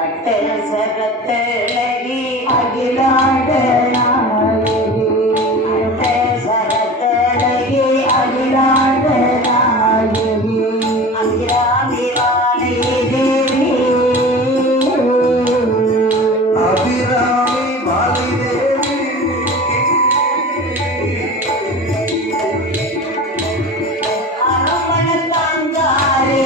அட்டசரத்தழகி அகிலாண்ட நாயகி அட்டசரத்தழகி அகிலாண்ட நாயகி அபிராமி வாணி தேவி அபிராமி வாணி தேவி அரமணத்தாங்காரே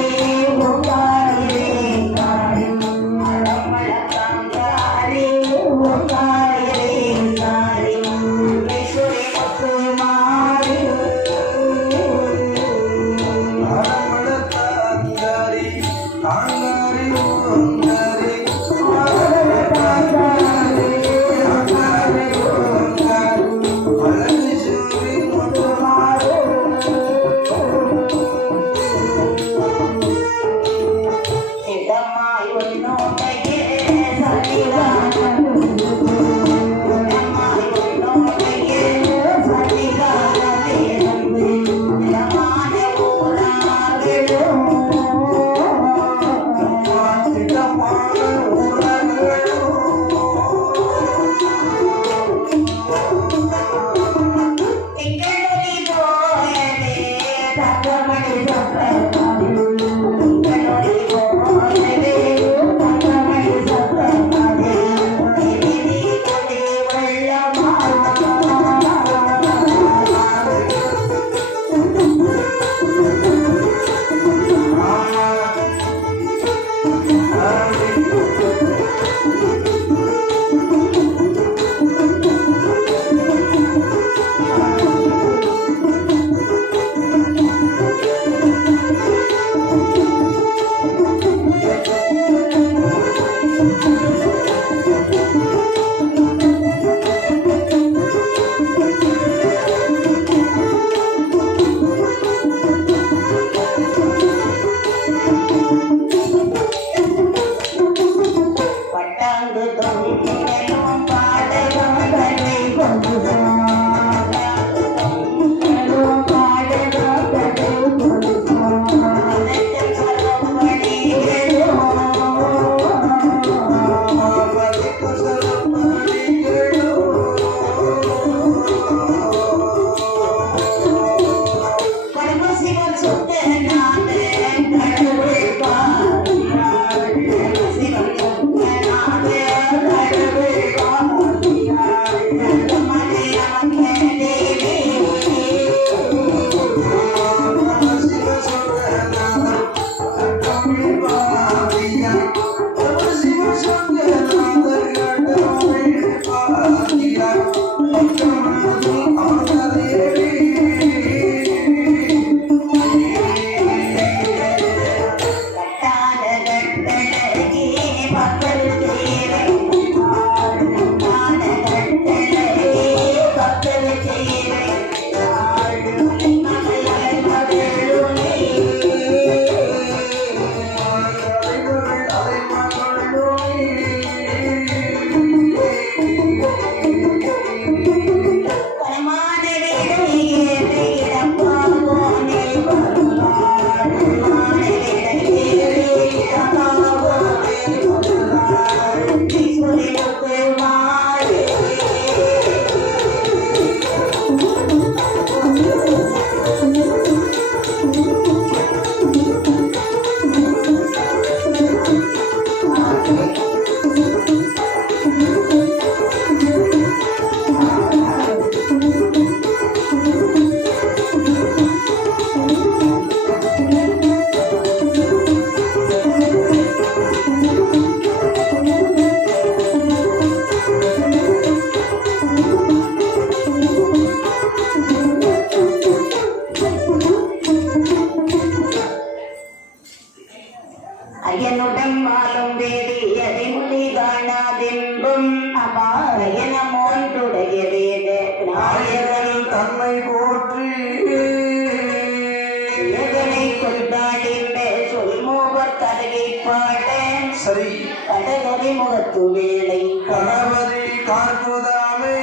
சரி கடகரை முகத்து வேலை கணவரை காண்பதாமே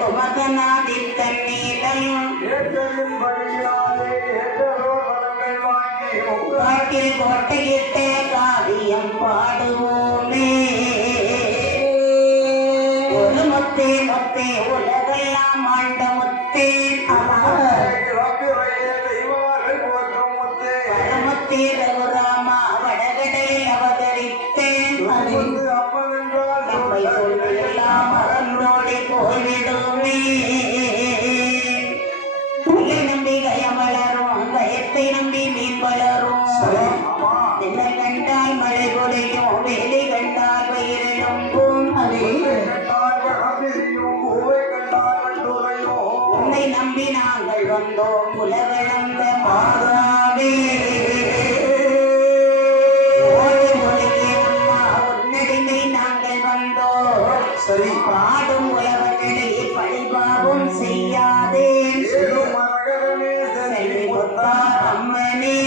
குமகனாடி தண்ணீரம் காட்டில் கோட்டையிட்டே காவியம் பாடுவோமே ஒரு முத்தே முத்தே உலகெல்லாம் ஆண்ட முத்தே பரமுத்தே ரகுராமா வடகடையில் அவதரித்தேன் நம்மை சொல்லெல்லாம் அகன்றோடி போய்விடுமே நம்பி கயம் வளரும் கயத்தை நம்பி மீன் வளரும் நிலை கண்டால் மழை பொழியும் வேலை கண்டால் பயிரிழும்பும் உன்னை நம்பி நாங்கள் வந்தோம் உலகளந்த மாதாவே உன்னடிமை நாங்கள் வந்தோம் சரி பாடும் உலகனிடையே பழிபாவும் செய்யாதே செல்வி முத்தா அம்மனே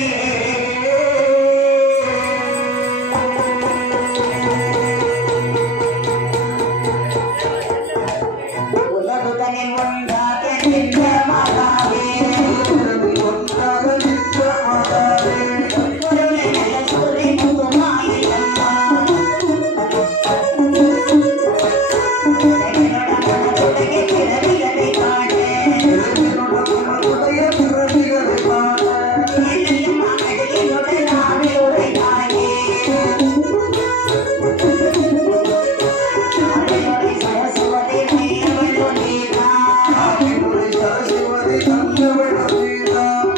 உலகுதனில் ஒன்றாக நின்ற மாதாவே பொருளை நல்ல சூரி முத்துமாயிலம்மா உலகை பிறவிகளை காணே என்னையும் அகடியுடன் ஆவியுரை நாயே ஆவியுரை சரசுவதை மேவளோ நீதா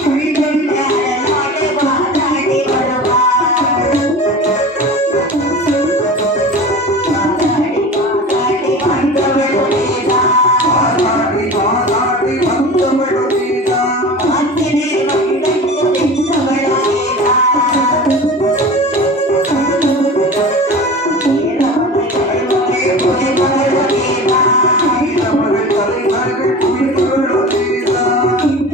உள்கொண்ட அரணாடு வாதாடி வருவார் வாதாடி வந்தவளோ நீதா ஆத்தினில் வந்தங்கு நின்றவளோ நீதா ஏறாமை கருவள் புரிவளோ நீதா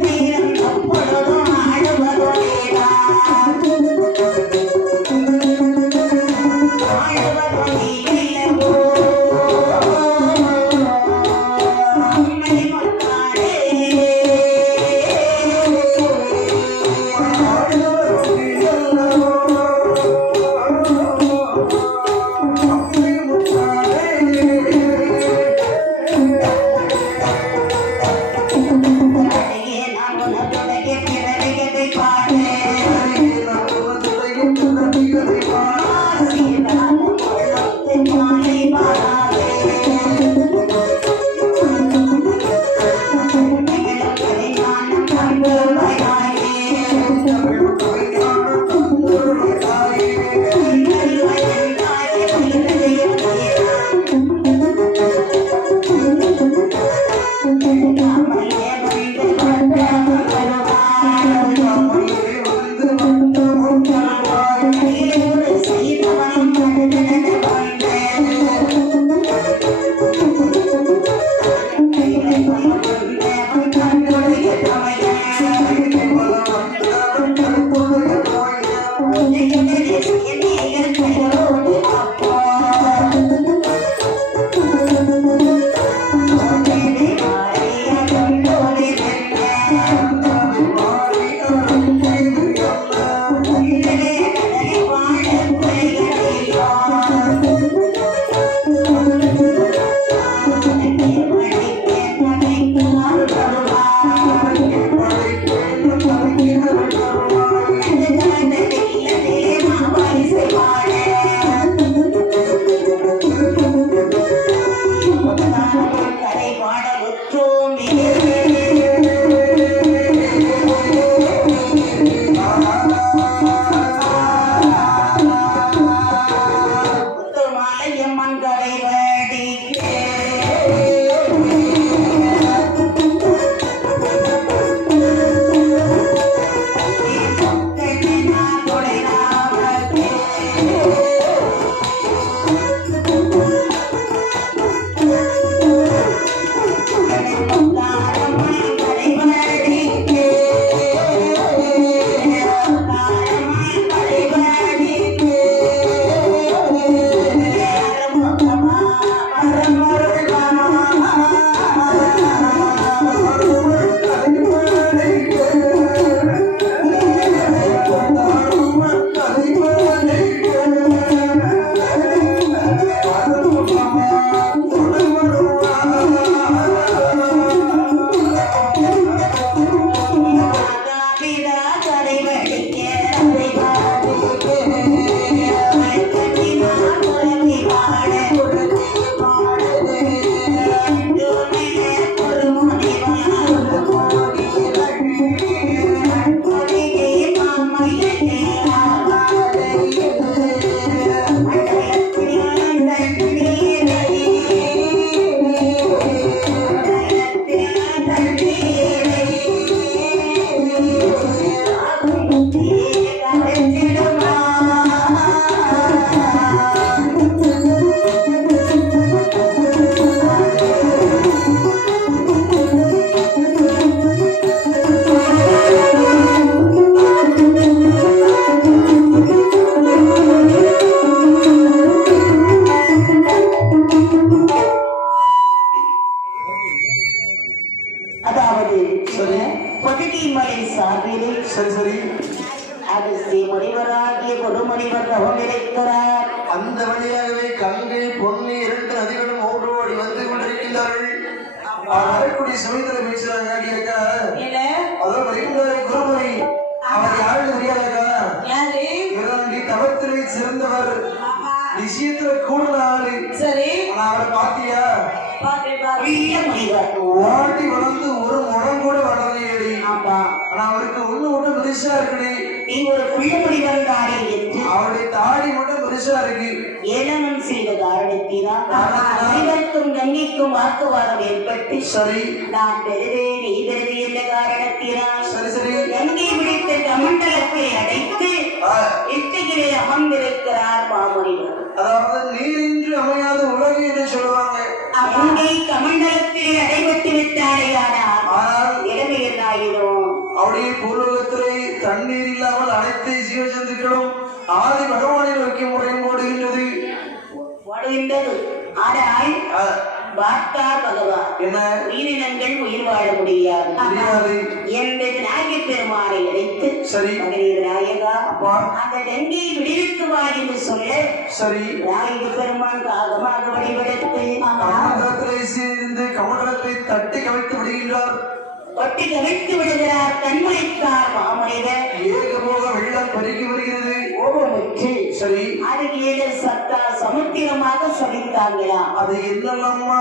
தீரம் எப்பொழுதும் ஆடுவதோ நீதா ஆடுவதோ நீ இல்லவோ அம்மை முத்தாரே அழகே நான் உனதுடைய பிறவிகளை பாடேன் ஆசீர்வாதம் உள்ளத்தின் மாலை பாடாதே மேலும் பரிமாணம் தந்துள்ளாயே நல்வழிந்தாயே உயிரையும் நாமலே வந்து வருவார் ஒரு செய்தவனும் மனிதன வாழ்ந்தேன் தன்னுடைய கரை பாடலுற்றோமே முத்துமாலையம்மன் கரை வேடிக்கே Thank you. அதாவது சரி. பொதிகைமலை சார்பிலே சரி சரி அகஸ்தி முனிவராகிய கொடுமுனிவர் தவம் இருக்கிறார். அந்த வழியாகவே கங்கை பொன்னி 2 நதிகளும் ஓடோடி வந்து கொண்டிருக்கின்றார்கள். வரக்கூடிய சமயத்தில் பேசுறாங்க கேட்க அதாவது வைகுண்டரை குருமுறை அவர் யாருன்னு தெரியாதக்கா இவராண்டி தவத்திலே சிறந்தவர் விஷயத்துல கூடுன ஆளு. சரி ஆனா அவரை பாத்தியா பெரிய முனிவர். ஓடி வளர்ந்து ஒரு முடம் கூட வளரலையடி. ஆமா, ஆனா அவருக்கு ஒண்ணு பெருசா இருக்குடி. நீ ஒரு புள்ள முனிவர் தானே என்று அவருடைய தாடி மட்டும் பெருசா இருக்கு. ஏளனம் செய்த காரணத்தினால் முனிவருக்கும் கங்கைக்கும் வாக்குவாதம் ஏற்பட்டு சரி நான் பெறுவே நீ பெறுவே என்ற காரணத்தினால் சரி சரி கங்கை பிடித்த கமண்டலத்தை அடைத்து இட்டுகிலே அமர்ந்திருக்கிறார் மாமுனிவர். அதாவது நீரின்றி அமையாத உலகு என்று சொல்லுவாங்க. கங்கை கமண்டலத்தில் அடைபட்டு விட்டாரையானால் ஆனால் நிலைமை என்னாயிடும்? அவருடைய பூர்வகத்திலே தண்ணீர் இல்லாமல் அனைத்து ஜீவஜந்துக்களும் ஆதி பகவானை நோக்கி முறையும் போடுகின்றது. ஓடுகின்றது. ஆனால் பார்த்தார் பகவான் என்ன உயிரினங்கள் உயிர் வாழ முடியாது முடியாது. என்ற நாயக பெருமானை அழைத்து சரி மகனீர் நாயகா அப்பா அந்த கங்கையை விடுவிக்குவார் என்று சொல்ல சரி நாயக பெருமான் காகமாக வழிபடுத்து கமண்டலத்திலே சேர்ந்து கமண்டலத்தை தட்டி கவிழ்த்து விடுகின்றார். ஒட்டி கவிழ்த்து விடுகிறார். கண்மணிக்கார் மாமுனிவர் ஏகபோக வெள்ளம் பெருகி வருகிறது. ஓபமுற்று சரி அது ஏழு சத்தா சமுத்திரமாக சொல்லித்தாங்களாம். அது என்னல்லம்மா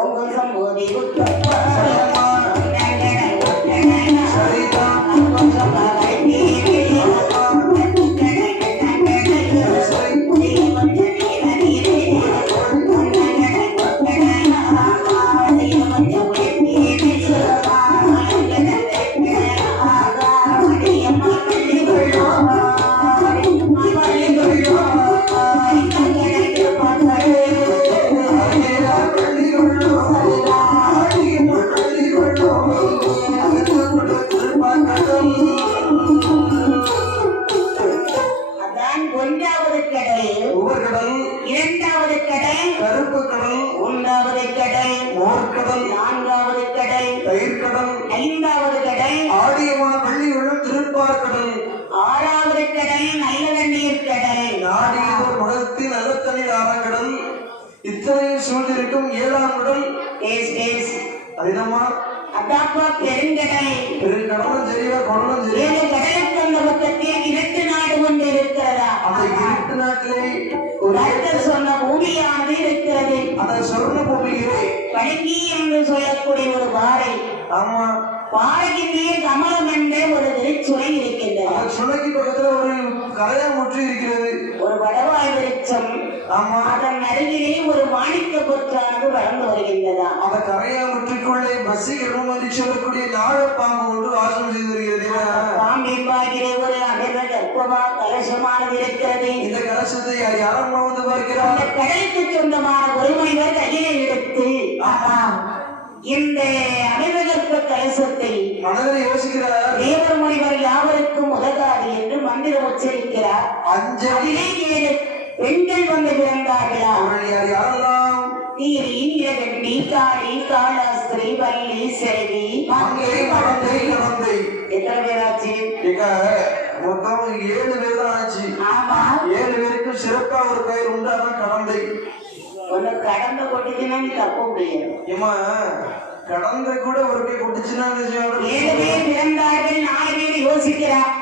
ஓங்குசம் ஓதி சரிம்மா சரிதான் அதான் ஒன்றாவது கடல், உவர்கடல் இரண்டாவது கடல், கருப்பு கடல் மூன்றாவது கடல், மோர்கடல் நான்காவது கடல், தயிர்கடல் ஐந்தாவது கடல், ஆடியமான் வெள்ளி விழும் திருப்பார்கடல் ஆறாவது கடல் நல்ல தண்ணீர் கடல், நாடியோர் மதத்தில் நல்ல தண்ணீர் ஆறாங்கடல் இத்தனையும் சூழ்ந்திருக்கும் 7ஆம் கடல். அது என்னம்மா அதாப்பா பெருங்கடல். பெருங்கடலும் சரியா கடலும் சரியா 7 கடலுக்கு அந்த பக்கத்தில் 2 நாடு கொண்டு இருக்கிறதா? அந்த 2 நாட்டிலே கர்த்தர் சொன்ன பூமியானது இருக்கிறது. அந்த சொர்ண பூமியிலே படுங்கி என்று சொல்லக்கூடிய ஒரு பாறை, ஆமா பாறையின் மேல் கமலம் என்ற ஒரு திருச்சுனை இருக்கின்றது. அந்த சுனைக்கு பக்கத்துல ஒரு கரையா முற்றி இருக்கிறது. ஒரு வடவாய் விருட்சம், ஆமா அதன் அருகிலே ஒரு மாணிக்க பொற்றானது வளர்ந்து வருகின்றதா. அந்த கரையா முற்றிக்குள்ளே பசிகரம் என்று சொல்லக்கூடிய நாழப்பாம்பு கொண்டு வாசம் செய்து வருகிறது. பாம்பிப்பாகிற ஒரு அமிர்த கர்ப்பமா கலசமானது இருக்கிறது. இந்த கலசத்தை யாரம்மா வந்து அந்த பார்க்கிறார்? கடலுக்கு சொந்தமான ஒரு மனிதர் கையிலே எடுத்து இந்த அமிர்தகற்ப கலசத்தை மனதில் யோசிக்கிறார். தேவர் முனிவர் யாவருக்கும் உதகாது என்று மந்திரம் உச்சரிக்கிறார். அஞ்சலி அதிலே 7 பெண்கள் வந்து பிறந்தார்களா? அவர்கள் யாரெல்லாம்? தீரி, நீலகண்டி, காளி, காளாஸ்திரி, வள்ளி, செல்வி, மங்கை, மடந்தை, கடந்தை. எத்தனை பேராச்சு? இங்க மொத்தம் 7 பேர் தான் ஆச்சு. ஆமா, 7 பேருக்கு சிறப்பா ஒரு பெயர் உண்டு. அதான் கடந்தை. ஒண்ணு கடந்த கொட்டிச்சுன்னா நீ தப்ப முடியாது. ஏமா கடந்த கூட ஒரு போய் கொட்டுச்சுன்னா 7 பேர் பிறந்தார்கள், 4 பேர் யோசிக்கிறார்.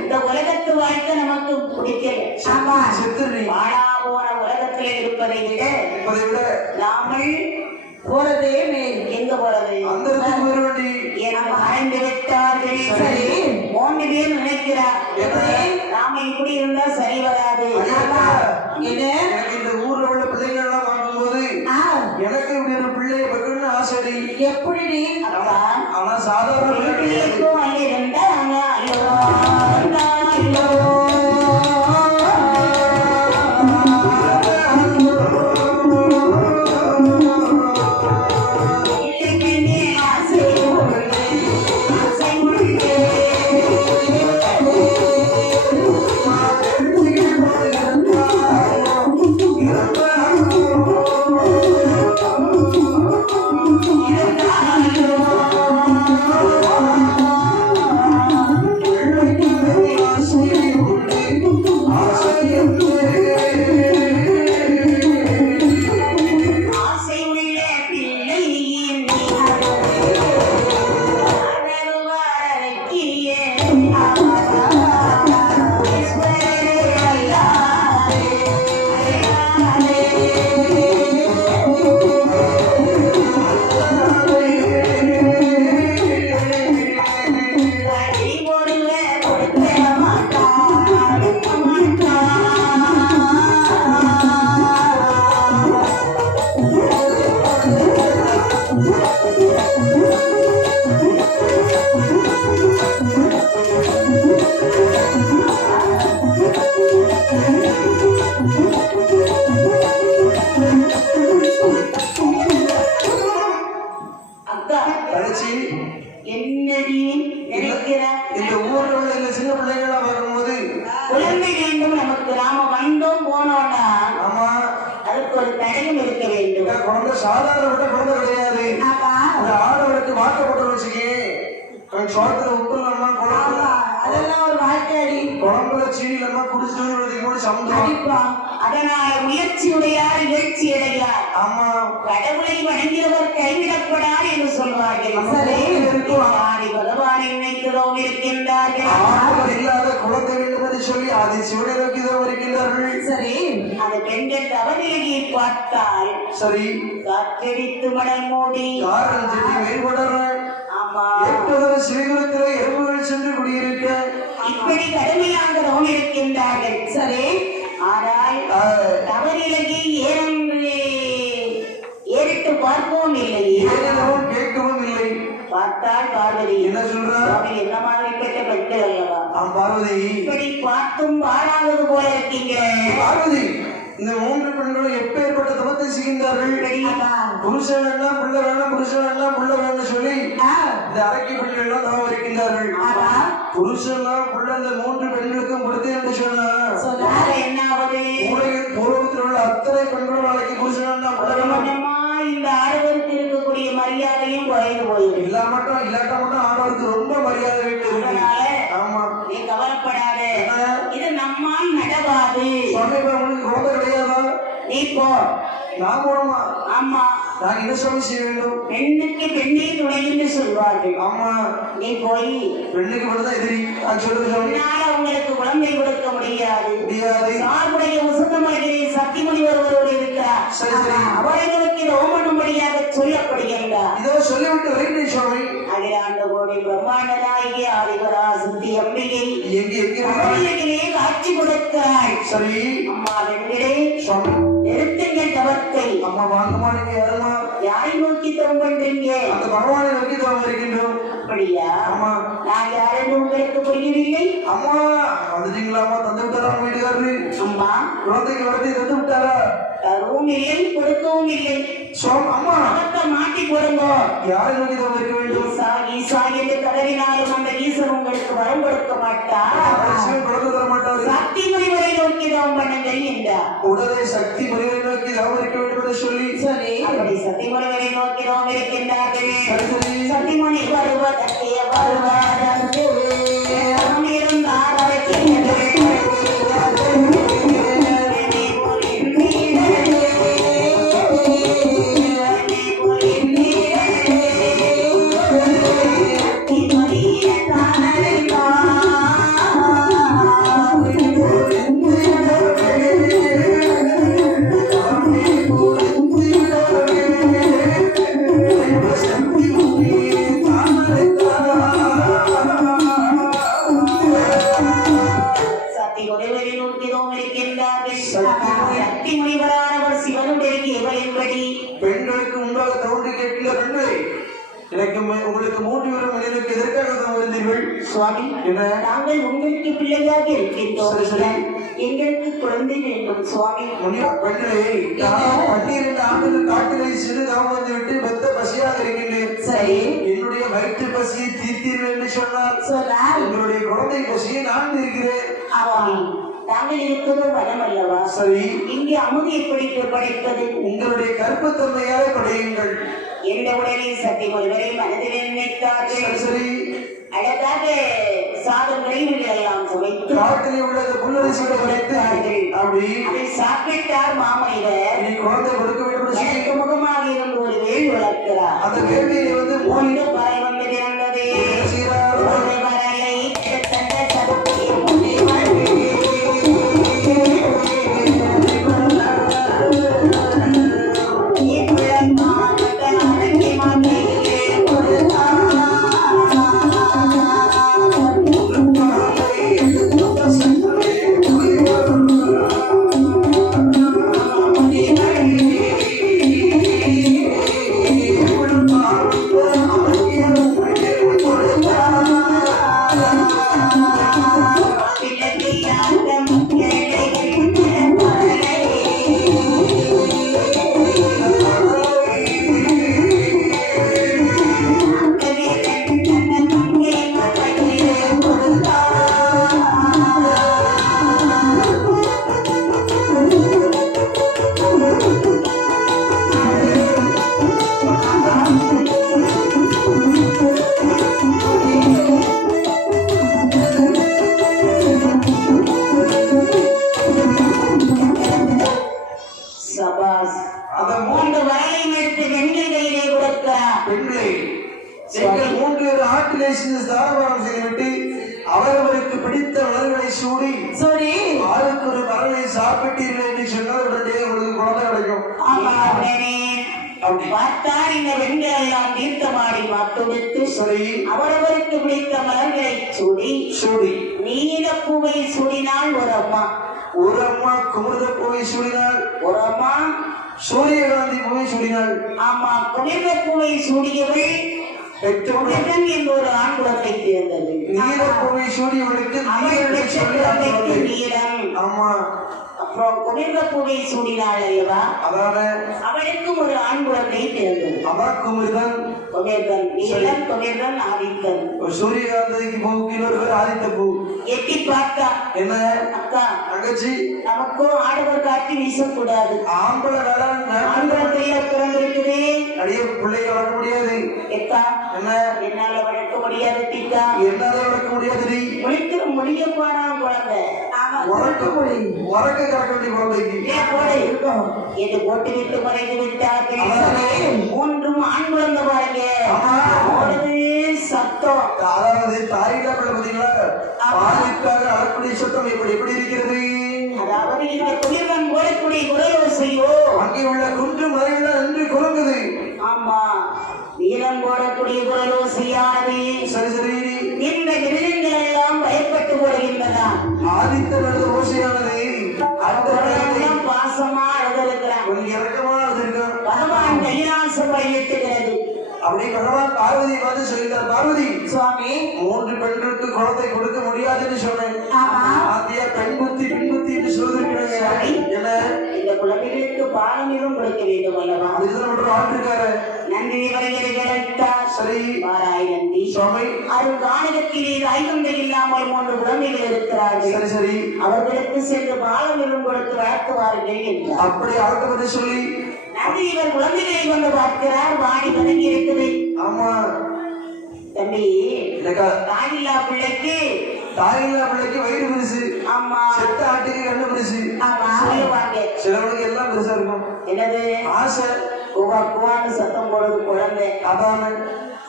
இந்த உலகத்து வாழ்க்கை நமக்கு பிடிக்கல. ஆமா, செத்துறீ வாழா போன உலகத்தில் இருப்பதை விட இப்பதை விட நாமல் போறதே மேல். எங்க போறது? அந்த இடத்துக்கு வர வேண்டி நம்ம மறைந்து விட்டார்கள். சரி. 3 பேர் நினைக்கிறார், நாம இப்படி இருந்தா சரி வராது. எனக்கு இந்த ஊர்ல உள்ள பிள்ளைகள் எல்லாம் பார்க்கும்போது எனக்கு இப்படி ஒரு பிள்ளைய பக்கம்னு ஆசை. எப்படி? ஆனா சாதாரண வீட்டிலேயும் அங்கே இருந்தா நாங்க ஐயோ ஐயோ பிள்ளை அக்கா தங்கச்சி என்னடி நினைக்கிற இந்த ஊர்ல உள்ள இந்த சின்ன பிள்ளைங்களாம் வரும்போது குழந்தை வேண்டும் நமக்கு. நாம வந்தோம் போனோம்னா ஆமா அதுக்கு ஒரு தடையும் இருக்க வேண்டும். இந்த குழந்தை சாதாரண விட்ட குழந்தை கிடையாது. ஆமா இந்த ஆடவனுக்கு வாக்கப்பட்டு வச்சுக்கே கொஞ்சம் சோத்துல உப்பு இல்லாம குழம்புல அதெல்லாம் ஒரு வாழ்க்கையடி. குழம்புல சீனி இல்லாம குடிச்சு கூட சமைச்சோம். கண்டிப்பா. அதனால முயற்சியுடையார் எழுச்சி அடையார். ஆமா கடவுளை வணங்கியவர் கைவிடப்படார் என்று சொல்வார்கள். பகவானை நினைக்கிறோம் இருக்கின்றார்கள். ஆடவர் இல்லாத குழந்தை வேண்டும் என்று சொல்லி அதை சிவனை நோக்கிதான் வருகின்றார்கள். சரி அந்த பெண்கள் தவநிலையை பார்த்தால் சரி காற்றடித்து மடல் மூடி காரணம் செடி மேல்படுற ஆமா எப்போதும் சிறுகுலத்திலே எறும்புகள் சென்று குடியிருக்க இப்படி கடுமையாக தவம் இருக்கின்றார்கள். சரி ஆனால் தவநிலையை ஏறிட்டு பார்க்கவும் இல்லை, ஏனவும் கேட்கவும் இல்லை. பார்த்தால் பார்வதி என்ன சொல்றார்? என்ன மாதிரி பெற்ற பெண்கள் அல்லவா? பார்வதி இப்படி பார்த்தும் வாழாதது போல இருக்கீங்க. பார்வதி இந்த மூன்று பெண்களும் எப்பேற்பட்ட தவத்தை செய்கின்றார்கள். புருஷன் வேண்டாம் புள்ள வேண்டாம், புருஷன் வேண்டாம் புள்ள வேண்டாம் சொல்லி இந்த அரக்கி பெண்கள் எல்லாம் தவம் இருக்கின்றார்கள். புருஷன் புள்ள இந்த மூன்று பெண்களுக்கும் கொடுத்தேன் என்று சொன்னா என்ன ஆகுது? உலகில் பூர்வத்தில் உள்ள அத்தனை பெண்களும் நாளைக்கு புருஷன் வேண்டாம் புள்ள வேண்டாம். இந்த ஆடவருக்கு இருக்கக்கூடிய மரியாதையும் குறைந்து போயிடும். இல்லாட்ட மட்டும் ஆடவருக்கு ரொம்ப மரியாதை இருக்கு. ஆமா நீ கவலைப்படாத, இது நம்மால் நடவாது. உங்களுக்கு குழந்தை கிடையாதா? நீ போ. நான் போனோமா? ஆமா நான் என்ன சொல்லி செய்ய வேண்டும்? பெண்ணுக்கு பெண்ணே துணை என்று சொல்வார்கள். ஆமா நீ போய் பெண்ணுக்கு மட்டும்தான் எதிரி. சொல்லுங்க. உங்களுக்கு குழந்தை கொடுக்க முடியாது. சார்புடைய உசுந்தமலையிலே சத்தியமணி ஒருவரோடு இருக்கிறார். அவரை நோக்கி ரோமனும்படியாக சொல்லப்படுகின்றார். இதோ சொல்லிவிட்டு வரேன் சுவாமி. அகிலாண்ட கோடி பிரம்மாண்ட நாயகி ஆதிபரா சித்தி அம்பிகை எங்கே காட்சி கொடுக்கிறாள். சரி அம்மா வெண்களே சுவாமி நிறுத்துங்கள் தவத்தை. அம்மா வாங்கம்மா, நீங்க யாருமா? யாரை நோக்கி தவம் பண்றீங்க? அந்த பகவானை நோக்கி தவம் இருக்கின்றோம். அப்படியா? ஆமா. நான் யாரென்று உங்களுக்கு புரியவில்லை. அம்மா வந்துட்டீங்களாமா? தந்து விட்டாரா வீட்டுக்காரரு? அம்மா குழந்தைக்கு வரத்தை தந்து விட்டாரா? தரவும் இல்லை கொடுக்கவும் இல்லை. அம்மா அவத்தை மாட்டி போடுங்க. யாரை நோக்கி தவம் இருக்க வேண்டும்? ஈசா என்று கதறினாலும் அந்த ஈசன் உங்களுக்கு வரம் கொடுக்க மாட்டார். கொடுக்க தர மாட்டார். சக்தி முனிவரை நோக்கி தவம் பண்ணுங்கள் என்றார். உடனே சக்தி முனிவரை நோக்கி தவம் இருக்க வேண்டும் என்று சொல்லி அப்படி சக்தி முனிவரை நோக்கி தவம் இருக்கின்றார்கள். சக்தி முனி வருவதற்கே வருவதற்கு இருந்தார் பெண்களுக்கு முன்பாக தோன்றி கேட்கிற பெண்களை எனக்கு உங்களுக்கு மூன்று பேரும் மனிதனுக்கு எதற்காக தவறுந்தீர்கள்? சுவாமி நாங்கள் உங்களுக்கு பிள்ளையாக இருக்கின்றோம். எங்களுக்கு குழந்தை வேண்டும் சுவாமி. பெண்களே 12 ஆண்டுகள் காட்டிலே சிறு தவம் வந்து விட்டு மெத்த பசியாக இருக்கின்றேன். சரி என்னுடைய வயிற்று பசியை தீர்த்தீர்கள் என்று சொன்னார். உங்களுடைய குழந்தை பசியை நான் இருக்கிறேன். நாங்கள் இருப்பது வனம் அல்லவா? சரி இங்கே அமுது எப்படி படைப்பது? உங்களுடைய கற்பத்தன்மையாலே படையுங்கள். எந்த உடனே சக்தி ஒருவரை மனதில் நினைத்தார்கள். சரி அழகாக சாதங்களை எல்லாம் சமைத்து காட்டிலே உள்ள புல்லரிசி படைத்தார்கள். அப்படி அதை சாப்பிட்டார் மாமனிதர். நீ குழந்தை கொடுக்க வேண்டும் எனக்கு முகமாக இருந்து ஒரு வேள் வளர்க்கிறார். அந்த கேள்வியை வந்து மூன்று பறை வந்து திறந்தது. வரலை தந்த சக்தி Thank you. நீங்கள் 3 பேர் ஆட்டிலே சென்று தாரவாரம் செய்துவிட்டு அவரவருக்கு பிடித்த மலர்களை சூடி ஆளுக்கு ஒரு மலரை சாப்பிட்டீர்கள் என்று சொன்னால் உடனே உங்களுக்கு குழந்தை கிடைக்கும். ஆமா உடனே பார்த்தார் இந்த பெண்கள் எல்லாம் தீர்த்தமாடி மாத்தொடுத்து அவரவருக்கு பிடித்த மலர்களை சூடி நீலப்பூவை சூடினாள் ஒரு அம்மா குமுத பூவை சூடினாள், ஒரு அம்மா சூரியகாந்தி பூவை சூடினாள். ஆமா குமிர்த பூவை சூடியவள் பெற்றோடன் என்ற ஒரு ஆண் குலத்தை சேர்ந்தது. நீலப்பூவை சூடியவளுக்கு நீலம். ஆமா அப்புறம் குமிர்த பூவை சூடினாள் அல்லவா, அதாவது அவளுக்கும் ஒரு ஆண் குலத்தை சேர்ந்தது. அதான் குமிர்தன் நீலம் குமிர்தன் ஆதித்தன். சூரியகாந்திக்கு பூவுக்கு இன்னொரு பேர் ஆதித்த பூ. எட்டி பார்த்தா என்ன அக்கா தங்கச்சி நமக்கும் ஆடவர் காட்சி வீசக்கூடாது. ஆம்பளை ஆண்குலத்தையில பிறந்திருக்குதே நிறைய பிள்ளைங்க வளர்க்க முடியாது. எக்கா என்ன என்னால வளர்க்க முடியாது டிக்கா, என்னால வளர்க்க முடியாது. முடிக்க முடிய போனா குழந்தை உறக்க கறக்க வேண்டிய குழந்தைக்கு இது போட்டு விட்டு மறைந்து விட்டார்கள். 3 ஆண் குழந்தை பாருங்க சத்தம். அதாவது தாயில பார்த்தீங்களா பாலிற்காக அழக்கூடிய சத்தம் எப்படி இருக்கிறது. அதாவது இந்த குளிர்வன் போடக்கூடிய குரலோசையோ அங்கே உள்ள குன்று மலைகள் என்று குறுங்குது. ஆமா நீளம் போடக்கூடிய குரலோசையானது சரி இந்த மிருகங்கள் எல்லாம் பயப்பட்டு போடுகின்றன. ஆதித்த ஓசையானது பாசமா அழுதிருக்கிறான், இறக்கமா அழுதிருக்கான். பகவான் கைலாசம் வழியிட்டுகிறது. அப்படி பகவான் பார்வதி பார்த்து சொல்கிறார், பார்வதி சுவாமி 3 பெண்களுக்கு குழந்தை கொடுக்க முடியாதுன்னு சொன்னேன். ஆத்தியா பெண் புத்தி என்று சொல்லிருக்கிறாங்க. என்ன இந்த குழந்தைகளுக்கு பாலமிலும் கொடுக்க வேண்டும் அல்லவா, இதுல மட்டும் ஆள் இருக்காரு. நன்றி வரைகிறார். சரி வாராய் நன்றி சுவாமி. அருள் காணகத்திலே ஐவந்தை இல்லாமல் 3 குழந்தைகள் இருக்கிறார்கள். சரி அவர்களுக்கு சென்று பாலமிலும் கொடுத்து வளர்த்துவார்கள் என்றார். அப்படி அவர்கிட்ட சொல்லி நன்றி இவர் குழந்தைகளை கொண்டு பார்க்கிறார். வாடி வதங்கி இருக்குது. ஆமா தம்பி தாயில்லா பிள்ளைக்கு வயிறு பெருசு. ஆமா செத்த ஆட்டுக்கு கண்ணு பெருசு. ஆமா சொல்லுவாங்க. சிலவனுக்கு எல்லாம் பெருசா இருக்கும். என்னது ஆசை குவான்னு சத்தம் போடுறது குழந்தை. அதான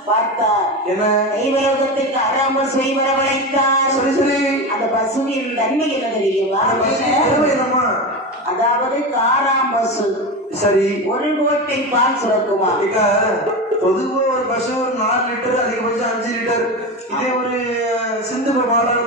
பார்த்தா என்ன தெய்வலோகத்துக்கு அறாம செய்வர வளைத்தார். சரி அந்த பசுவின் தன்மை என்ன தெரியுமா, என்னம்மா அதாவது காராம் பசு. சரி 1 கோட்டை பால் சுரக்குமா. பொதுவா ஒரு பசு ஒரு 4 லிட்டர் அதிகபட்சம் 5 லிட்டர். இதே ஒரு சிந்து மாடல்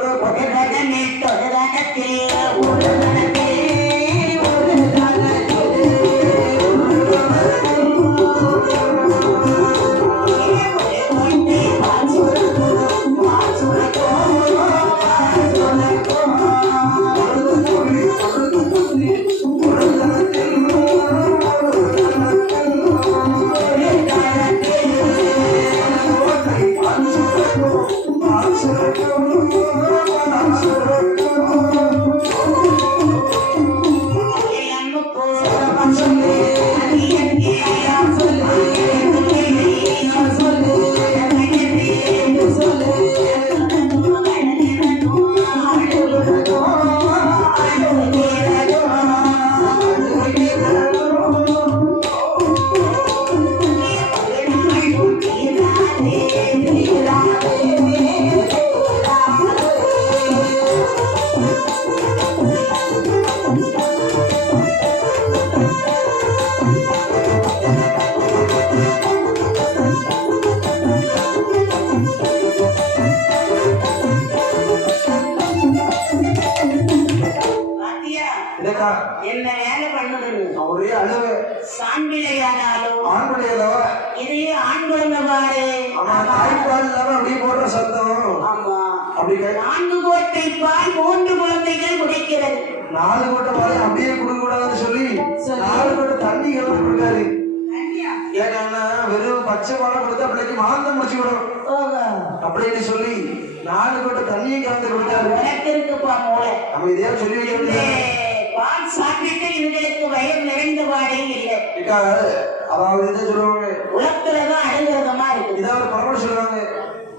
என்ன வேலை பண்ணுது ஒரே அழுவ. சான்பிள்ளையானாலும் ஆண் பிள்ளைகளோ இதே ஆண் குழந்தை பாரு. தாய்ப்பால் இல்லாம அப்படியே போடுற சத்தம். ஆமா அப்படி 4 கோட்டை பால் 3 குழந்தைகள் குடிக்கிறது. 4 கோட்டை பால் அப்படியே கொடுக்க கூடாதுன்னு சொல்லி 4 கோட்டை தண்ணி கலந்து கொடுக்காரு. ஏன்னா வெறும் பச்சை பாலம் கொடுத்தா பிள்ளைக்கு மாந்தம் முடிச்சு விடும் அப்படின்னு சொல்லி 4 கோட்டை தண்ணியை கலந்து கொடுத்தாரு. இருக்குப்பா மூளை. நம்ம இதே சொல்லி வைக்க பால் சாப்பிட்டு இவங்களுக்கு வயிறு நிறைந்த பாடே இல்லை. அதாவது என்ன சொல்லுவாங்க, உலகத்துலதான் அழுகிறதமா இருக்கு. இதாவது பரவாயில்ல சொல்லுவாங்க,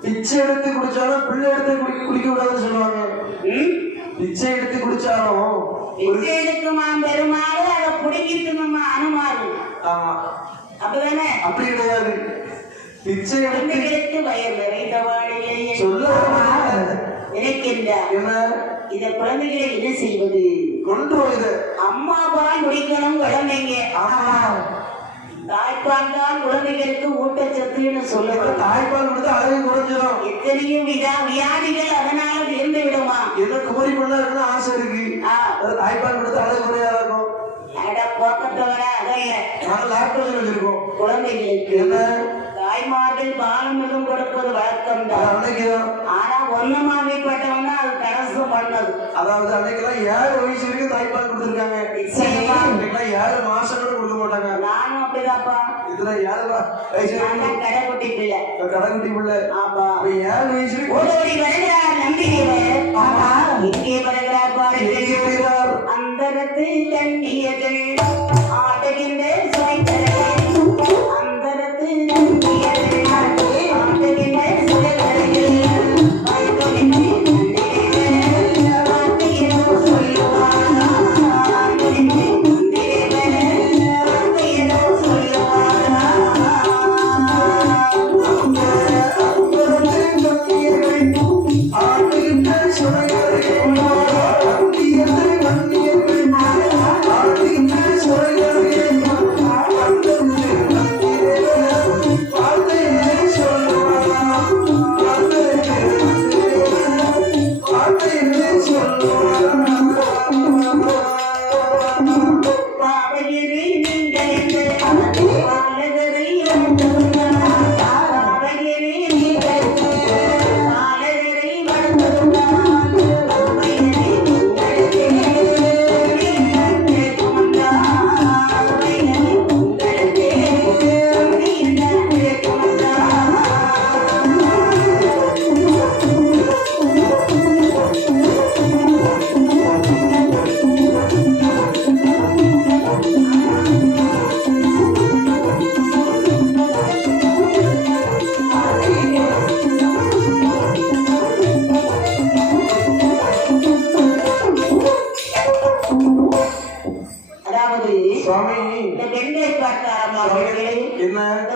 பிச்சை எடுத்து குடிச்சாலும் பிள்ளை எடுத்து குடிக்க கூடாதுன்னு சொல்லுவாங்க. பிச்சை எடுத்து குடிச்சாலும் பிச்சை எடுக்குமா பெருமாள் அதை பிடிக்கிட்டுமா அனுமாறு. ஆமா அப்படிதானே? அப்படி கிடையாது. பிச்சை எடுத்து என்ன இத குழந்தைகளை என்ன செய்வது? கொன்றும் இது அம்மா பால் குடிக்கணும் குழந்தைங்க. ஆமா தாய்ப்பால் தான் குழந்தைகளுக்கு ஊட்டச்சத்துன்னு சொல்லுவோம். தாய்ப்பால் கொடுத்து அழகு குறைஞ்சிடும். எத்தனையோ வியாதிகள் அதனால இருந்து விடுமா? ஏதோ குமரி பண்ணா இருக்குன்னு ஆசை இருக்கு. தாய்ப்பால் கொடுத்து அழகு குறையா இருக்கும். போக்கத்தவர அதல்ல, நாங்கள் லாக்டோஜன் வச்சிருக்கோம். குழந்தைகளுக்கு என்ன தாய்மார்கள் பாலமிகம் கொடுப்பது வழக்கம் தான். அன்னைக்குதான் ஆனா ஒன்னமாவிப்பட்டவன்னா அது தடசம் பண்ணது. அதாவது அன்னைக்கெல்லாம் 7 வயசு வரைக்கும் தாய்ப்பால் கொடுத்துருக்காங்க. இன்னைக்கெல்லாம் 7 மாசம் கூட கொடுக்க மாட்டாங்க. நானும் அப்படிதான்ப்பா. இதுல 7 வயசு கடைக்குட்டி பிள்ளை. கடைக்குட்டி பிள்ளை. ஆமா 7 வயசு ஓடோடி வருகிறார் நம்பியவர். ஆமா இங்கே வருகிறார் பாருங்கள். அந்தரத்து தண்ணியர்கள் ஆடுகின்ற சுவைத்தரைகள். அந்தரத்து தண்ணியர்கள் ஆடுகின்ற சுவைத்தரைகள்.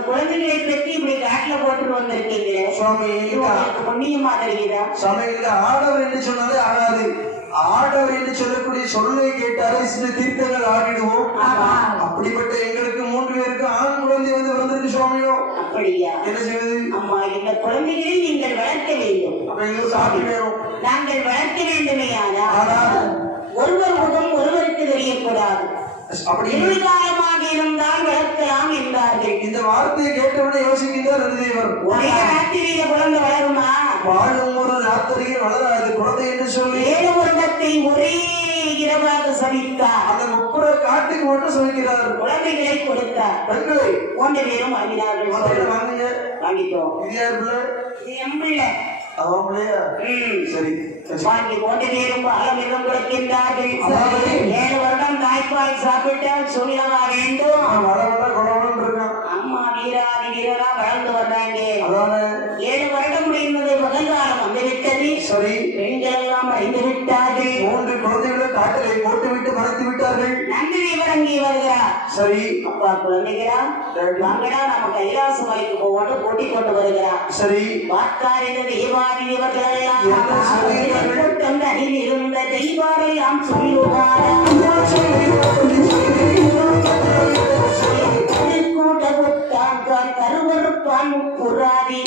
குழந்தைகளை பற்றி இப்படி காட்டுல போட்டு வந்திருக்கீங்களே சுவாமி, புண்ணியமா தெரியுதா? சமையலுக்கு ஆடவர் என்று சொன்னாலே ஆடாது. ஆடவர் என்று சொல்லக்கூடிய சொல்லை கேட்டாலே சில தீர்த்தங்கள் ஆடிடுவோம். அப்படிப்பட்ட எங்களுக்கு 3 பேருக்கு ஆண் குழந்தை வந்து வந்திருக்கு சுவாமியோ. அப்படியா? என்ன செய்வது? அம்மா இந்த குழந்தைகளை நீங்கள் வளர்க்க வேண்டும். அப்ப எங்களுக்கு சாப்பி வேணும். நாங்கள் வளர்க்க வேண்டுமே. ஆனால் ஒருவர் முகம் ஒருவருக்கு தெரியக்கூடாது. அப்படி எதிர்காலமாக இருந்தால் வளர்க்கலாம் என்றார்கள். இந்த வார்த்தையை கேட்டவுடனே யோசிக்கின்றார் ரதிதேவர். ஒரே ராத்திரியில குழந்தை வளருமா? வாழும் ஒரு ராத்திரியில் வளராது குழந்தை என்று சொல்லி 7 வருடத்தை ஒரே இரவாக சமைத்தார். அந்த முக்குற காட்டுக்கு மட்டும் சமைக்கிறார். குழந்தைகளை கொடுத்தார். பெண்களை 3 பேரும் வாங்கினார்கள். வாங்குங்க. வாங்கிட்டோம். இது யார் பிள்ளை? இது என் பிள்ளை. அவன் பிள்ளையா? சரி. வாங்கி 3 பேரும் பாலமிகம் கொடுக்கின்றார்கள். 7 வருடம் தாய்ப்பால் சாப்பிட்டால் சொல்லவா வேண்டும்? வள குணவன் இருக்கான். அம்மா வீராதி வீரரா வளர்ந்து வர்றாங்க. 7 வருடம் முடிந்தது. முதல் காலம் வந்துவிட்டது. சரி. பெண்கள் எல்லாம் அறிந்து விட்டார்கள். 3 குழந்தைகளை காட்டிலே போட்டு விட்டு மறைத்து விட்டார்கள். நந்தினி இறங்கி வருகிறார். சரி. அப்பா குழந்தைகளா வாங்கடா நம்ம கைலாச மலைக்கு போவோன்னு கூட்டிக் கொண்டு வருகிறார். சரி. பார்த்தார் இந்த தேவாதி தேவர்கள் எல்லாம் அருகில் இருந்த தெய்வாரெல்லாம் சொல்லுவாரா கூட்டத்தான் கருவறுப்பான் புறாதி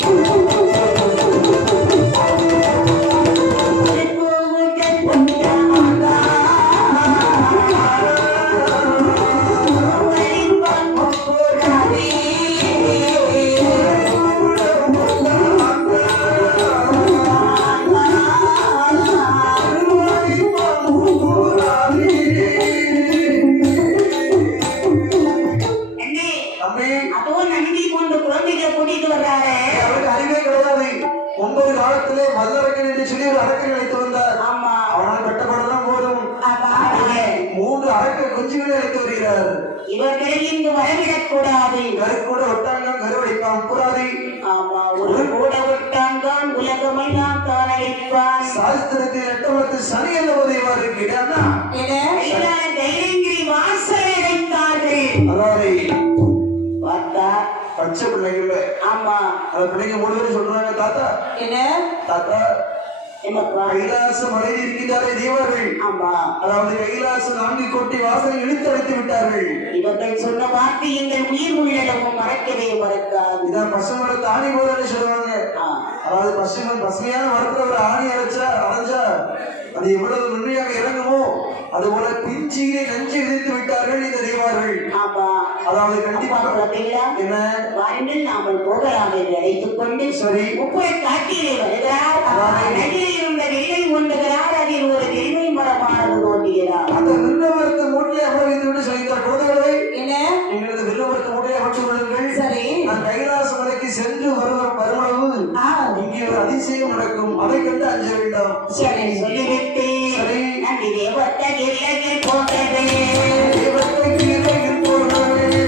இவர்களை இங்கு வரவிடக் கூடாது. கூட ஒட்டாங்கான் கருவடைப்பான் புறாதி. ஆமா ஒரு கூட ஒட்டாங்கான் உலகமெல்லாம் தானளிப்பான். சாஸ்திரத்தில் 8 சனி என்பதை இருக்கிறார். தைரியங்கிரி வாசலை அடைத்தார்கள். அதாவது பார்த்தா பச்சை பிள்ளைகள். ஆமா அந்த பிள்ளைங்க 3 பேரும் சொல்றாங்க தாத்தா. என்ன தாத்தா என்னப்பா கைலாச மலையில் இருக்கின்றாரே தேவர்கள், ஆமா அதாவது கைலாச 4 கோட்டை வாசலை இழுத்து அடைத்து விட்டார்கள். இவர்கள் சொன்ன வார்த்தை எங்கள் உயிர் உள்ளடவும் மறக்கவே மறக்காது. இதான் பசுமரத்து ஆணி போலன்னு சொல்லுவாங்க. அதாவது பசுமையான மரத்துல ஒரு ஆணி அரைஞ்சா அது எவ்வளவு நுண்மையாக இறங்குமோ அது போல பிஞ்சியிலே நஞ்சு விதித்து விட்டார்கள் இந்த தேவார்கள். ஆமா அதாவது கண்டிப்பா என்ன வாருங்கள் நாமல் போகலாம் என்று அழைத்துக் கொண்டு சரி உப்புரை காட்டிலே வருகிறார். நதியில் இருந்த வெள்ளை ஒன்றுகிறார். அதில் ஒரு தென்னை மரமானது தோன்றுகிறார். அந்த வில்லமரத்து மூட்டிலே அமர வைத்து விட்டு சொல்லித்தார் குழந்தைகளை என்ன எங்களது வில்லமரத்து மூட்டையை அமர்ந்து கொள்ளுங்கள். சரி நான் கைலாச மலைக்கு சென்று வருமளவு இங்கே ஒரு அதிசயம் நடக்கும், அதை கண்டு அஞ்ச வேண்டாம். சரி சொல்லிவிட்டு சரி நன்றி தேவத்தை கிளையில் போட்டது தேவத்தை கீழையில் போடுறது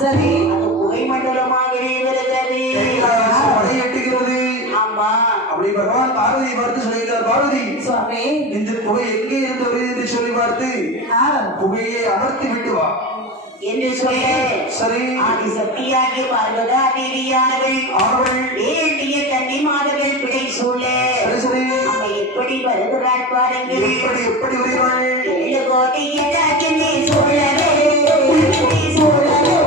சரி அது புகை மண்டலமாகவே வருகிறது. ஆமா அப்படி பகவான் பார்வதியை பார்த்து சொல்லியிருந்தார், பார்வதி சுவாமி இந்த புகை எங்கே இருந்து வருகிறது என்று சொல்லி பார்த்து புகையை அமர்த்தி விட்டு வா என்று சொல்ல சரி ஆதி சக்தியாகி பார்வதா தேவியானவள் வேண்டிய கன்னிமார்கள் பிழை சூழ சரி அவை எப்படி வருகிறாள் பாருங்கள். எப்படி வருகிறாள் 7 கோடி கண்ணே சூழவே சூழவே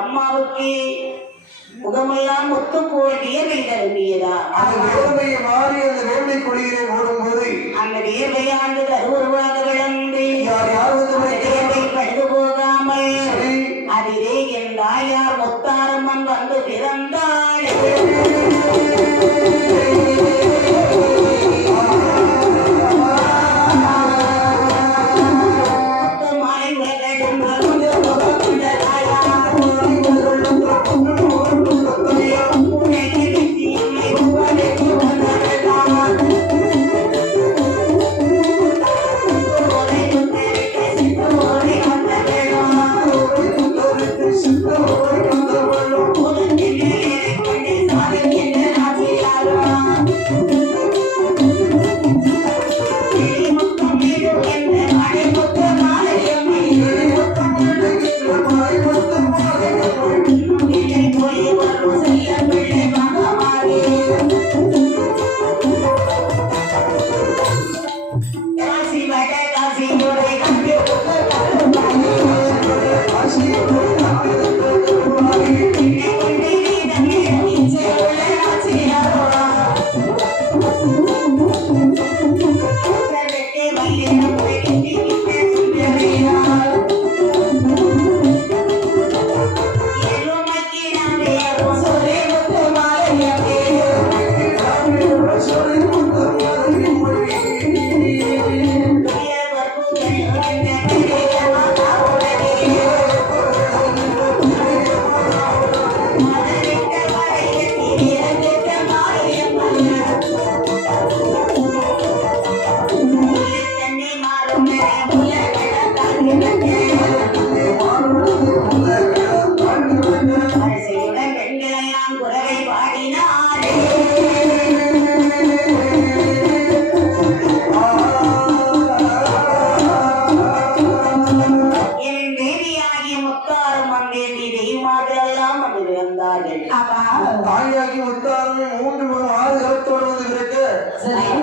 அம்மாவுக்கு முகமெல்லாம் ஒத்து போல் வியர்வை தருமியதா அந்த வேர்வையை மாறி அந்த வேர்வை கொள்கிறே ஓடும்போது அந்த வேர்வையானது அருவருவாக விளந்து யார் வேர்வை பழுது போகாமல் அதிலே என் தாயார் முத்தாரம்மன் வந்து பிறந்தாள்.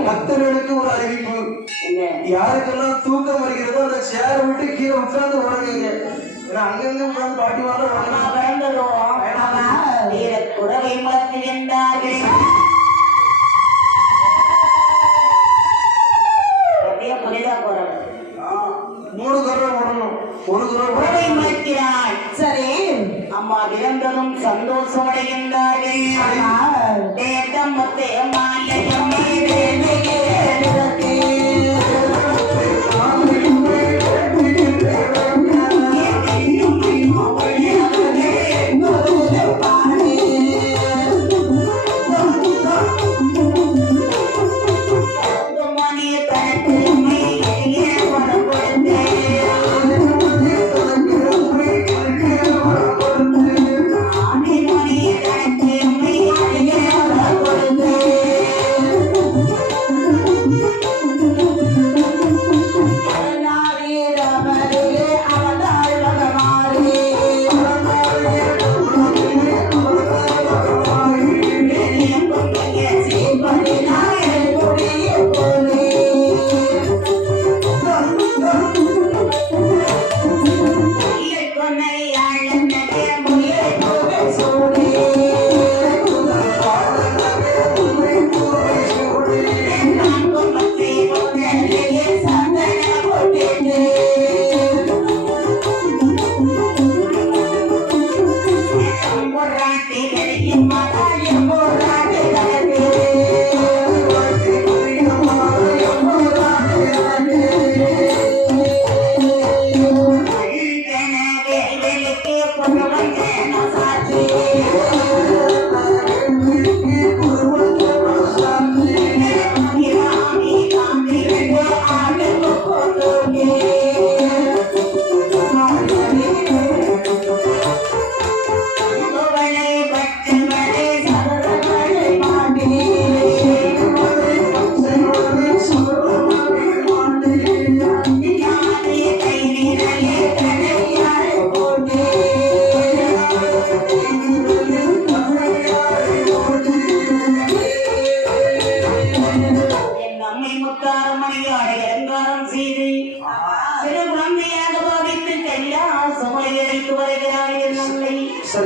பக்தர்களுக்கு ஒரு அறிவிப்பு. யாருக்கெல்லாம் தூக்கம் வருகிறதோ அந்த சேரை விட்டு கீழே உட்கார்ந்து உறங்குங்க. ஏன்னா அங்கிருந்து உட்கார்ந்து பாட்டி குடவை மலர்த்துகின்றார்கள். புனிதா போறாங்க 3 தடவை வரணும். 1 தடவை குடவை மலர்க்கிறாள். சரி அம்மா இறந்ததும் சந்தோஷம் அடைகின்றார்கள். சரி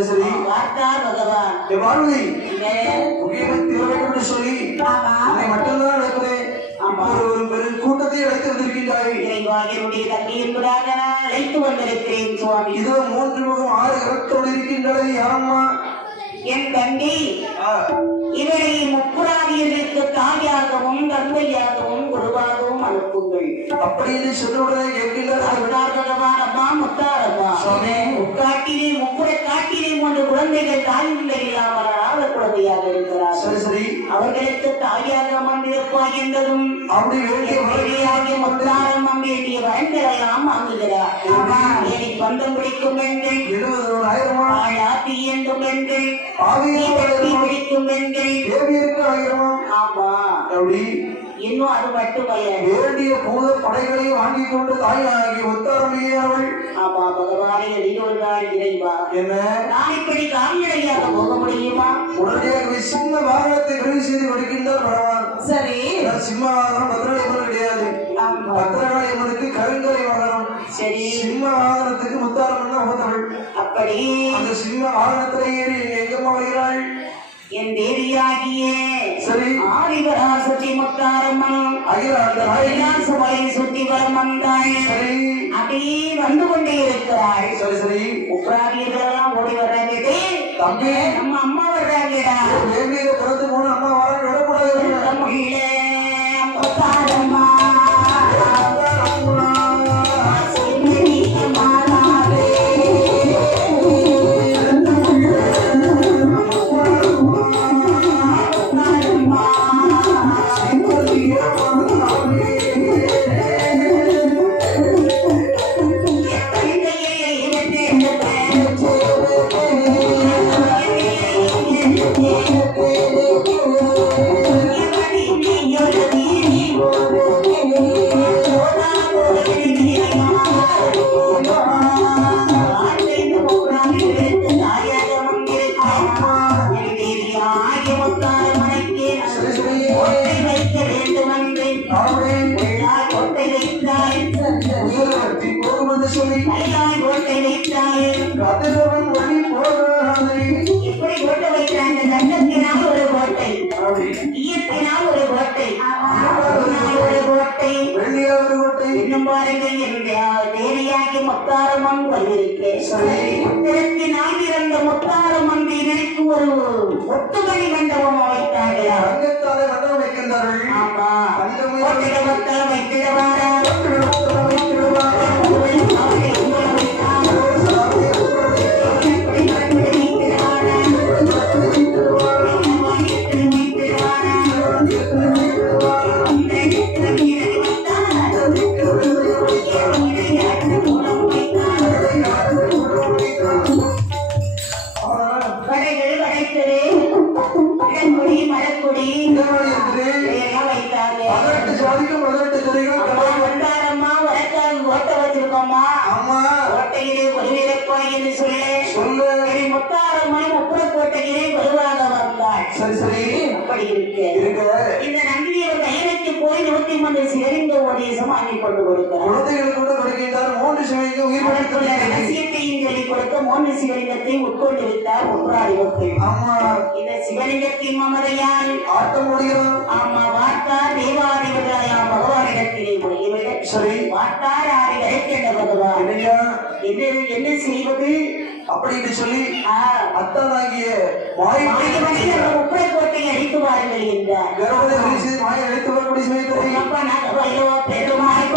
சரி பகவான் சொல்லி மட்டும்தான் நடக்கிறேன். ஒரு கூட்டத்தை அழைத்து வந்திருக்கின்றாய். தண்ணி என்பதாக நான் அழைத்து வந்திருக்கிறேன் சுவாமி. இதோ 3 முகம் 6 கரத்தோடு இருக்கின்றது. யாரம்மா? என் தம்பி இவரை முப்புராதியர்களுக்கு தாயாகவும் தந்தையாகவும் குருவாகவும் அனுப்புங்கள் அப்படின்னு சொல்லுவதை கேட்கின்றார். பகவான் அம்மா முத்தாரம்மா முக்காட்டிலே முப்புற காட்டிலே 3 குழந்தைகள் தாய் இல்லை இல்லாமல் ஆத குழந்தையாக இருக்கிறார். சரி சரி அவர்களுக்கு தாயாக அமர்ந்திருப்பாய் என்றதும் வேண்டிய முத்தாரம்மா வேண்டிய வரங்கள் எல்லாம் வாங்குகிறார். பந்தம் பிடிக்கும் பெண்கள் 70,000 ஆளாத்தி என்றும் பெண்கள் பிடிக்கும் பெண்கள் ஆமா. இன்னும் அது மட்டுமல்ல வேண்டிய பூத படைகளையும் வாங்கி கொண்டு தாயாகி ஒத்தாரமையே அவள். ஆமா பகவானே ஒரு நாள் இறைவா என்ன நான் இப்படி கால்நடையாக போக முடியுமா? உடனடியாக சிம்ம வாகனத்தை விரைவு செய்து கொடுக்கின்றார் பகவான். சரி சிம்ம வாகனம் பத்திரகாளியம்மன் கிடையாது. பத்திரகாளியம்மனுக்கு கருங்கரை வாகனம். சரி சிம்ம வாகனத்துக்கு முத்தாரம்மன் உகந்தவள். அப்படி அந்த சிம்ம வாகனத்திலே ஏறி எங்கம்மா வருகிறாள்? என் தேவியாகிய சரி ஆதிவரா சுற்றி முத்தாரம்மன் சபையை சுற்றி வரம் வந்தாள். சரி அப்படியே வந்து கொண்டே இருக்கிறாள். சரி சரி உப்ராதியர்களெல்லாம் ஓடி வர்றாங்க. தம்பி நம்ம அம்மா வர்றாங்கடா. தேவியை பிறந்து போன அம்மா வர விடக்கூடாது. முத்தாரம்மா வைக்க வேண்டும் பாருங்கள் என்ற தேவியாகி முத்தாரம்மன் வந்திருக்கேன். இதற்கு நான் இருந்த முத்தாரம்மன் நினைக்கு ஒரு ஒட்டுமணி மண்டபம் அமைத்தார்களா? மண்டபம் வைக்கின்றார்கள். ஆமா, வைத்திடவாரா வைத்திடுவாரா உட்கொண்டிருந்தார் ஒன்றாடி மக்கள். இந்த சிவலிங்கத்தின் மமதையால் ஆட்டம் முடியும். ஆமா, வார்த்தார் தேவாதிபதியா பகவானிடத்திலே முடியவில்லை. சரி, வார்த்தார் ஆறு கிடைக்கின்ற பகவான் என்ன செய்வது அப்படின்னு சொல்லி அத்தானாகிய உப்பரக்கோட்டை அடித்து வாருங்கள் என்றார். மாயை அழைத்து வரக்கூடிய பெருமாள்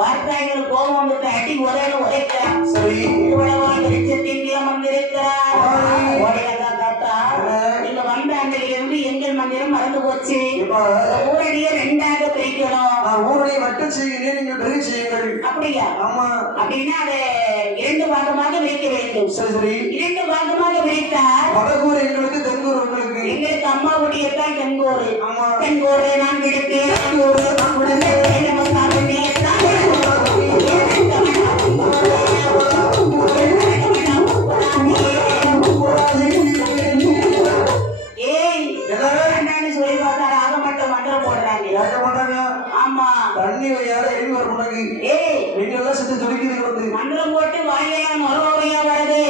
வார்த்தைகள் கோபம் அடி உரையில உரைக்கிறார். சரி, நீங்க வந்த அன்றையிலிருந்து எங்கள் மந்திரம் மறந்து போச்சு. ஊரடியை ரெண்டாக பிரிக்கணும். ஊரடியை மட்டும் செய்கிறேன், நீங்கள் பிரிவு செய்யுங்கள். அப்படியா? ஆமா. அப்படின்னா அதை 2 பாகமாக பிரிக்க வேண்டும். சரி சரி, 2 பாகமாக பிரித்தால் வடகூர் எங்களுக்கு, தென்கூர் உங்களுக்கு. எங்களுக்கு அம்மாவுடைய தான் தென்கூர். ஆமா, தென்கூர் நான் கிடைத்தேன். மண்டலம் போட்டு வாயெல்லாம் மறுபடியா வருது.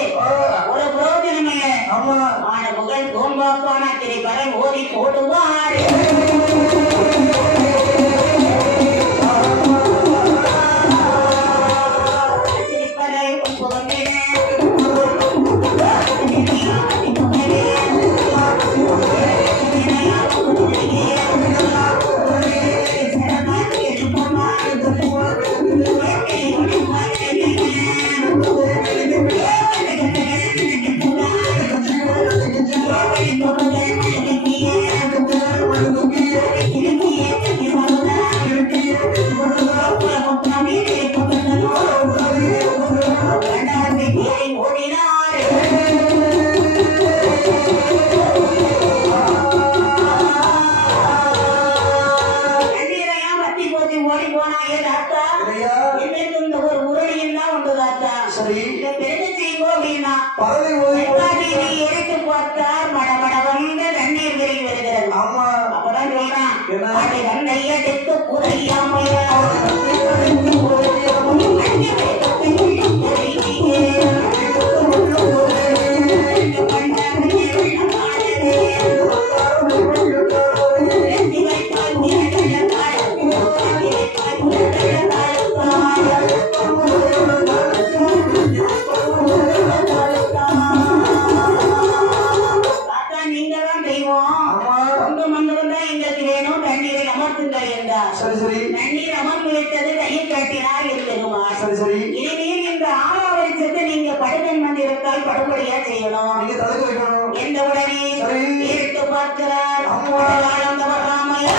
ஒரு புரோஜனம் இல்லை. ஆன புகழ் தோன்பாப்பான திரைப்படம் ஓதி போடுவார். இனிமேல் இந்த ஆறாவது செத்து நீங்க படுக்கன் மந்திரத்தால் படுபடியா செய்யணும். நீங்க தடுக்க வைக்கணும். எந்த உடனே சரி. எடுத்து பார்க்கிறார். அம்மா. வாழ்ந்தவர் ராமையா.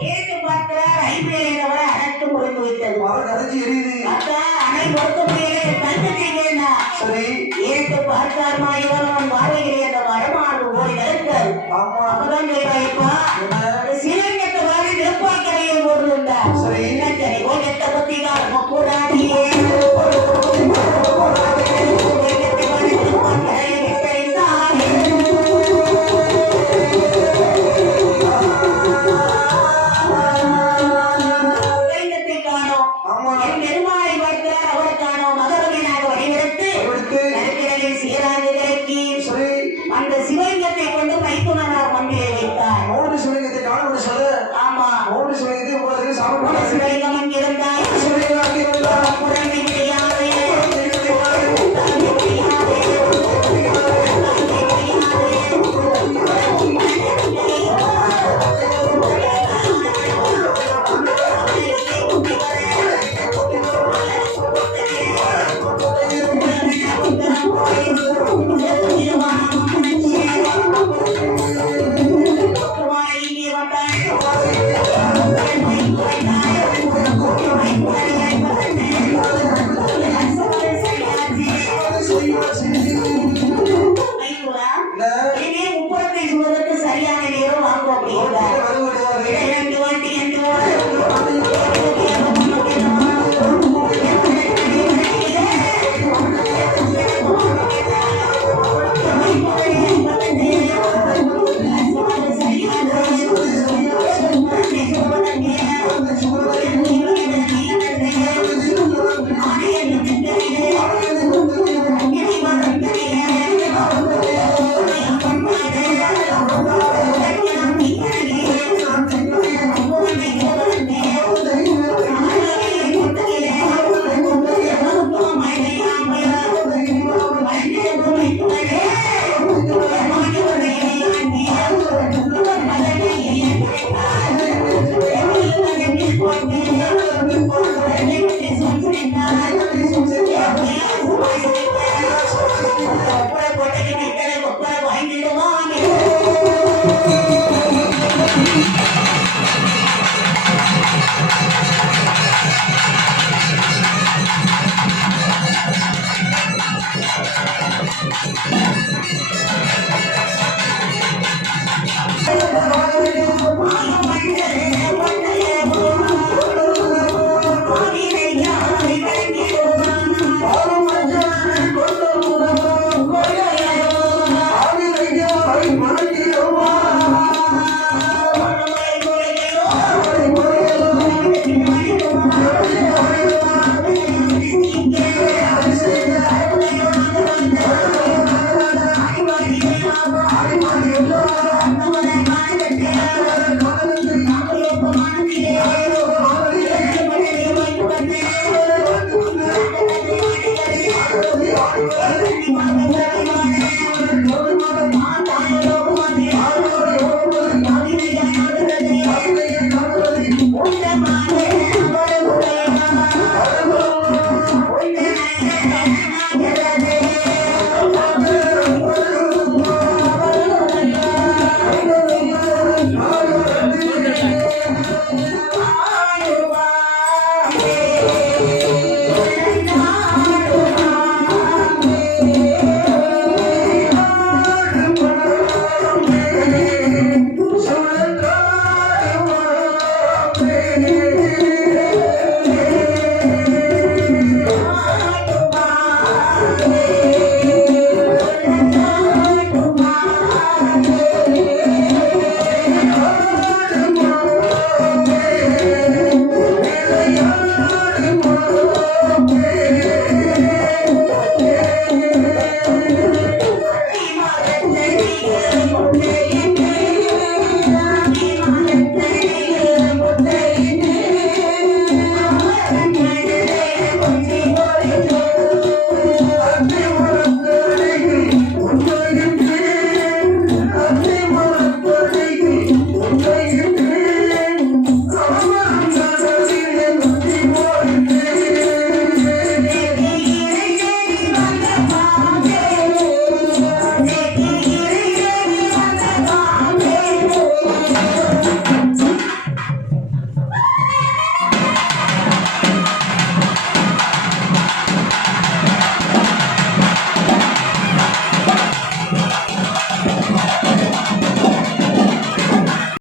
கேட்டு பார்க்கிறார். ஐம்பேலவரை அனைத்து முடிந்து விட்டது. மரம் கரைஞ்சி எரியுது. அத்தா அணை பொறுத்த முடியல தந்துட்டீங்கன்னா சரி. ஏற்று பார்த்தார்மா இவர் அவன் வாழ்கிறே அந்த மரமானது போய் நிற்காது. ஆமா. அப்பதான் கேட்பாய்ப்பா என்ன? சிவங்கத்தை வாரி நெருப்பாக்கரையை போட்டிருந்தார். சரி. சரி கோஜத்தை பத்தி தான் கூடாதியே ஆமா. பெருமாளை பார்க்கிறார். அவர் காணோம் மகரவீனாக வடிவெடுத்து எடுத்து. நெருப்பிடலில் சீராந்து இறக்கி சரி. அந்த சிவலிங்கத்தை கொண்டு மைத்துனனார் கொண்டிலே வைத்தார். மௌன சிவலிங்கத்தை காண சொல்ல. ஆமா மௌன சிவலிங்கத்தை உங்களுக்கு ஒரு சாப்பிட்டு சிவலிங்கம் அங்கிருந்தார். சிவலிங்கம் அங்கே இருந்தார். புறமை தெரியாதே இங்கே இனிமே முப்பத்தை சொல்வதற்கு சரியான நேரம் வாங்கும் அப்படிங்கிறார். இரண்டு வாட்டி என்று